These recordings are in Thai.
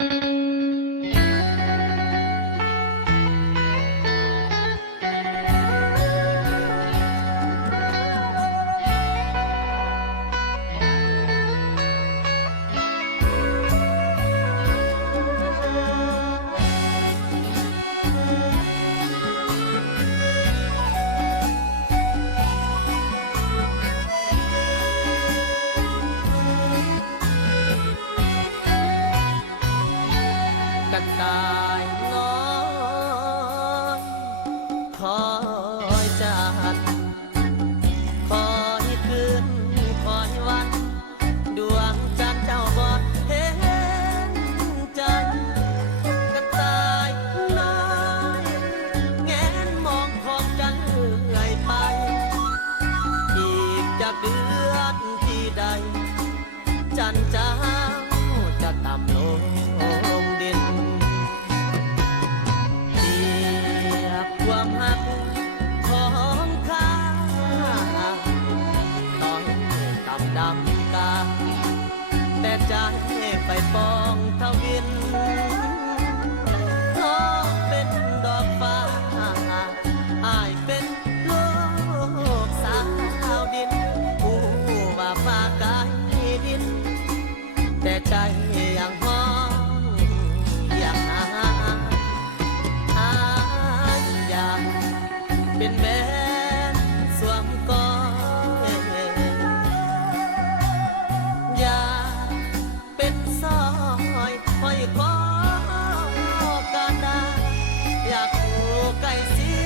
กระต่ายน้อยคอยจัดคอยคืนคอยวันดวงจันทร์เจ้าบอดเห็นใจกระต่ายน้อยแงนมองของจันทร์เลื่อยไปอีกจะเดือนที่ใดจันทร์เจ้าจะต่ำลงดินความหักของข้าต้องกำดำกาแต่ใจไปปองทวินท้องเป็นดอกฟ้าอายเป็นลูกสาวดินผู้ว่าฟ้ากายดินแต่ใจยังห้องยังหาเป็นแม่สวมกอดอย่าเป็นสอยห้อยคอกันดาอยากอยู่ใกล้ชิ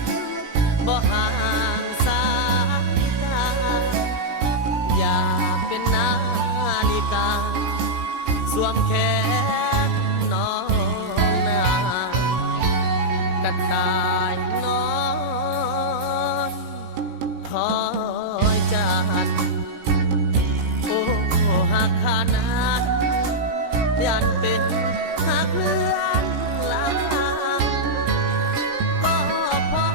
ดบ่ห่างสายตาอย่าเป็นนาฬิกาสวมแขนน้องนากระต่ายน้อยคอยจันโอ้หักขนาดยันเป็นหักเลื่อนลางก็เพราะ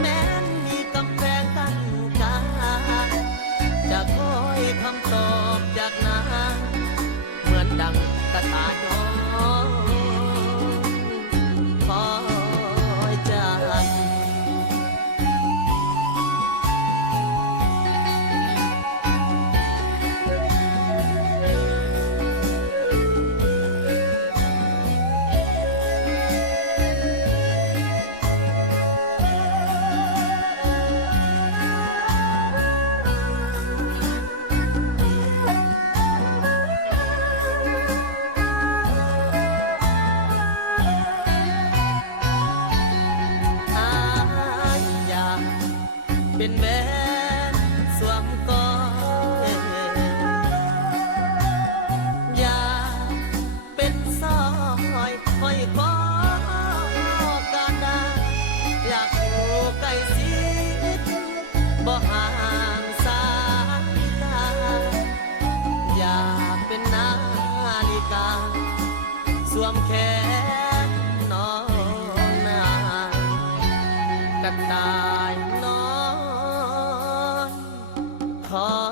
แม้นมีกำแพงกั้นกลางจะคอยคำตอบจากนางเหมือนดังกระต่ายน้อยคอยจันเป็นแม่สวมกอดอย่าเป็นสอยห้อยคอกันดาอยากอยู่ใกล้ชิดบ่ห่างสายตาอย่าเป็นนาฬิกาสวมแขนน้องนากระต่ายน้อยคอ